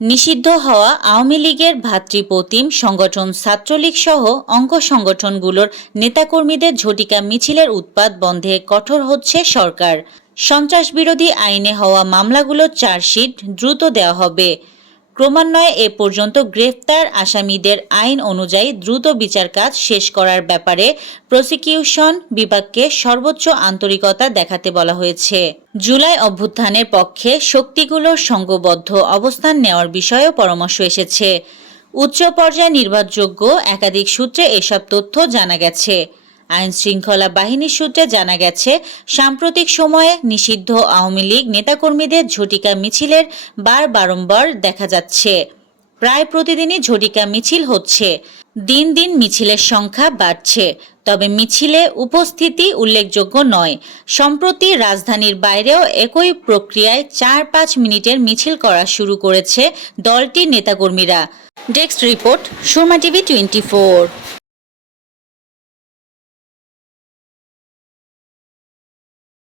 নিষিদ্ধ হওয়া আওয়ামী লীগের ভাতৃপ্রতিম সংগঠন ছাত্রলীগ সহ অঙ্গ সংগঠনগুলোর নেতাকর্মীদের ঝটিকা মিছিলের উৎপাত বন্ধে কঠোর হচ্ছে সরকার। সন্ত্রাসবিরোধী আইনে হওয়া মামলাগুলোর চার্জশিট দ্রুত দেওয়া হবে। ক্রমান্বয়ে এ পর্যন্ত গ্রেফতার আসামিদের আইন অনুযায়ী দ্রুত বিচার কাজ শেষ করার ব্যাপারে প্রসিকিউশন বিভাগকে সর্বোচ্চ আন্তরিকতা দেখাতে বলা হয়েছে। জুলাই অভ্যুত্থানের পক্ষে শক্তিগুলোর সংঘবদ্ধ অবস্থান নেওয়ার বিষয়েও পরামর্শ এসেছে। উচ্চ পর্যায়ে নির্ভরযোগ্য একাধিক সূত্রে এসব তথ্য জানা গেছে। আইন শৃঙ্খলা বাহিনীর সূত্রে জানা গেছে, সাম্প্রতিক সময়ে নিষিদ্ধ আওয়ামী লীগ নেতাকর্মীদের ঝটিকা মিছিলের বারবার দেখা যাচ্ছে। প্রায় প্রতিদিনই ঝটিকা মিছিল হচ্ছে। দিন দিন মিছিলের সংখ্যা বাড়ছে, তবে মিছিলে উপস্থিতি উল্লেখযোগ্য নয়। সম্প্রতি রাজধানীর বাইরেও একই প্রক্রিয়ায় ৪-৫ মিনিটের মিছিল করা শুরু করেছে দলটির নেতাকর্মীরা। Desk report, Surma TV 24।